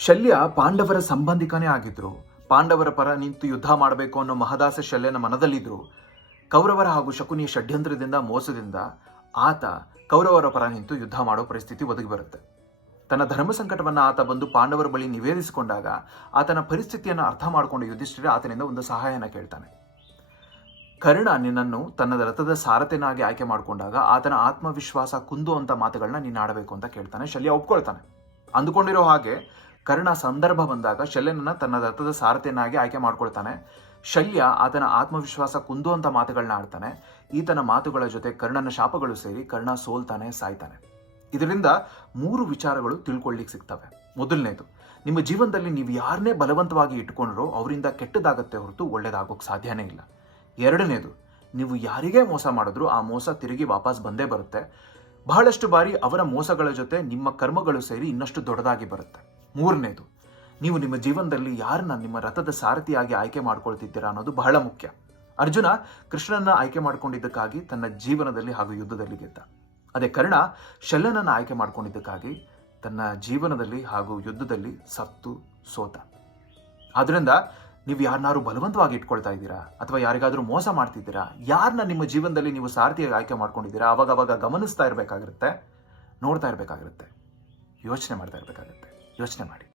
ಶಲ್ಯ ಪಾಂಡವರ ಸಂಬಂಧಿಕನೇ ಆಗಿದ್ರು. ಪಾಂಡವರ ಪರ ನಿಂತು ಯುದ್ಧ ಮಾಡಬೇಕು ಅನ್ನೋ ಮಹದಾಸ ಶಲ್ಯನ ಮನದಲ್ಲಿದ್ರು. ಕೌರವರ ಹಾಗೂ ಶಕುನಿಯ ಷಡ್ಯಂತ್ರದಿಂದ, ಮೋಸದಿಂದ ಆತ ಕೌರವರ ಪರ ನಿಂತು ಯುದ್ಧ ಮಾಡೋ ಪರಿಸ್ಥಿತಿ ಒದಗಿ ಬರುತ್ತೆ. ತನ್ನ ಧರ್ಮ ಸಂಕಟವನ್ನು ಆತ ಬಂದು ಪಾಂಡವರ ಬಳಿ ನಿವೇದಿಸಿಕೊಂಡಾಗ ಆತನ ಪರಿಸ್ಥಿತಿಯನ್ನು ಅರ್ಥ ಮಾಡಿಕೊಂಡು ಯುಧಿಷ್ಠಿರ ಆತನಿಂದ ಒಂದು ಸಹಾಯನ ಕೇಳ್ತಾನೆ. ಕರ್ಣ ನಿನ್ನನ್ನು ತನ್ನ ರಥದ ಸಾರಥ್ಯನಾಗಿ ಆಯ್ಕೆ ಮಾಡಿಕೊಂಡಾಗ ಆತನ ಆತ್ಮವಿಶ್ವಾಸ ಕುಂದು ಅಂತ ಮಾತುಗಳನ್ನ ನೀನು ಆಡಬೇಕು ಅಂತ ಕೇಳ್ತಾನೆ. ಶಲ್ಯ ಒಪ್ಕೊಳ್ತಾನೆ. ಅಂದುಕೊಂಡಿರೋ ಹಾಗೆ ಕರ್ಣ ಸಂದರ್ಭ ಬಂದಾಗ ಶಲ್ಯನನ್ನ ತನ್ನ ರಥದ ಸಾರಥ್ಯನಾಗಿ ಆಯ್ಕೆ ಮಾಡ್ಕೊಳ್ತಾನೆ. ಶಲ್ಯ ಆತನ ಆತ್ಮವಿಶ್ವಾಸ ಕುಂದುವಂಥ ಮಾತುಗಳನ್ನ ಆಡ್ತಾನೆ. ಈತನ ಮಾತುಗಳ ಜೊತೆ ಕರ್ಣನ ಶಾಪಗಳು ಸೇರಿ ಕರ್ಣ ಸೋಲ್ತಾನೆ, ಸಾಯ್ತಾನೆ. ಇದರಿಂದ ಮೂರು ವಿಚಾರಗಳು ತಿಳ್ಕೊಳ್ಳಿಕ್ಕೆ ಸಿಗ್ತವೆ. ಮೊದಲನೇದು, ನಿಮ್ಮ ಜೀವನದಲ್ಲಿ ನೀವು ಯಾರನ್ನೇ ಬಲವಂತವಾಗಿ ಇಟ್ಕೊಂಡ್ರೋ ಅವರಿಂದ ಕೆಟ್ಟದಾಗತ್ತೆ ಹೊರತು ಒಳ್ಳೇದಾಗೋಕ್ಕೆ ಸಾಧ್ಯನೇ ಇಲ್ಲ. ಎರಡನೇದು, ನೀವು ಯಾರಿಗೇ ಮೋಸ ಮಾಡಿದ್ರು ಆ ಮೋಸ ತಿರುಗಿ ವಾಪಸ್ ಬಂದೇ ಬರುತ್ತೆ. ಬಹಳಷ್ಟು ಬಾರಿ ಅವರ ಮೋಸಗಳ ಜೊತೆ ನಿಮ್ಮ ಕರ್ಮಗಳು ಸೇರಿ ಇನ್ನಷ್ಟು ದೊಡ್ಡದಾಗಿ ಬರುತ್ತೆ. ಮೂರನೇದು, ನೀವು ನಿಮ್ಮ ಜೀವನದಲ್ಲಿ ಯಾರನ್ನ ನಿಮ್ಮ ರಥದ ಸಾರಥಿಯಾಗಿ ಆಯ್ಕೆ ಮಾಡ್ಕೊಳ್ತಿದ್ದೀರಾ ಅನ್ನೋದು ಬಹಳ ಮುಖ್ಯ. ಅರ್ಜುನ ಕೃಷ್ಣನ ಆಯ್ಕೆ ಮಾಡ್ಕೊಂಡಿದ್ದಕ್ಕಾಗಿ ತನ್ನ ಜೀವನದಲ್ಲಿ ಹಾಗೂ ಯುದ್ಧದಲ್ಲಿ ಗೆದ್ದ. ಅದೇ ಕರ್ಣ ಶಲ್ಯನನ್ನು ಆಯ್ಕೆ ಮಾಡ್ಕೊಂಡಿದ್ದಕ್ಕಾಗಿ ತನ್ನ ಜೀವನದಲ್ಲಿ ಹಾಗೂ ಯುದ್ಧದಲ್ಲಿ ಸತ್ತು ಸೋತ. ಆದ್ದರಿಂದ ನೀವು ಯಾರನ್ನಾರು ಬಲವಂತವಾಗಿ ಇಟ್ಕೊಳ್ತಾ ಇದ್ದೀರಾ? ಅಥವಾ ಯಾರಿಗಾದರೂ ಮೋಸ ಮಾಡ್ತಿದ್ದೀರಾ? ಯಾರನ್ನ ನಿಮ್ಮ ಜೀವನದಲ್ಲಿ ನೀವು ಸಾರಥಿಯಾಗಿ ಆಯ್ಕೆ ಮಾಡ್ಕೊಂಡಿದ್ದೀರಾ? ಅವಾಗ ಅವಾಗ ಗಮನಿಸ್ತಾ ಇರಬೇಕಾಗಿರುತ್ತೆ, ನೋಡ್ತಾ ಇರಬೇಕಾಗಿರುತ್ತೆ, ಯೋಚನೆ ಮಾಡ್ತಾ ಇರಬೇಕಾಗುತ್ತೆ ಯೋಚನೆ ಮಾಡಿ